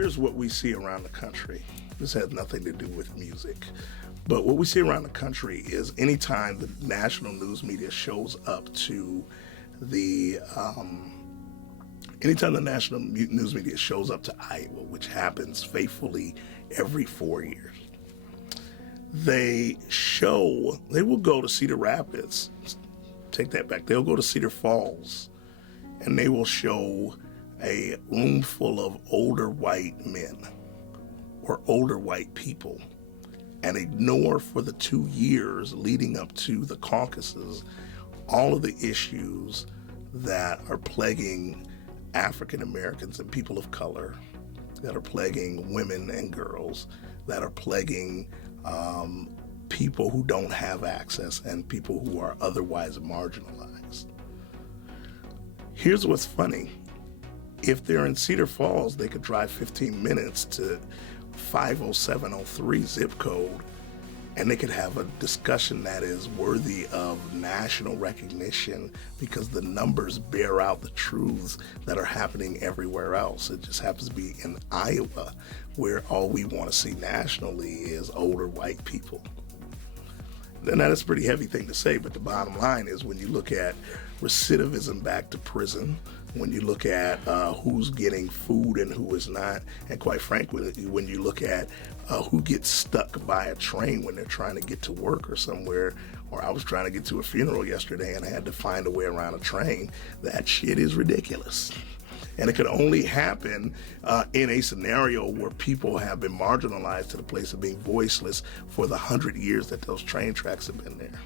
here's what we see around the country. This has nothing to do with music. But what we see around the country is anytime the national news media shows up to anytime the national news media shows up to Iowa, which happens faithfully every 4 years, they will go to Cedar Rapids, take that back, they'll go to Cedar Falls, and they will show a room full of older white men or older white people and ignore for the 2 years leading up to the caucuses all of the issues that are plaguing African Americans and people of color, that are plaguing women and girls, that are plaguing people who don't have access and people who are otherwise marginalized. Here's what's funny. If they're in Cedar Falls, they could drive 15 minutes to 50703 zip code, and they could have a discussion that is worthy of national recognition because the numbers bear out the truths that are happening everywhere else. It just happens to be in Iowa where all we want to see nationally is older white people. And that is a pretty heavy thing to say, but the bottom line is when you look at recidivism back to prison, when you look at who's getting food and who is not, and quite frankly, when you look at who gets stuck by a train when they're trying to get to work or somewhere, or I was trying to get to a funeral yesterday and I had to find a way around a train, that shit is ridiculous. And it could only happen in a scenario where people have been marginalized to the place of being voiceless for the 100 years that those train tracks have been there.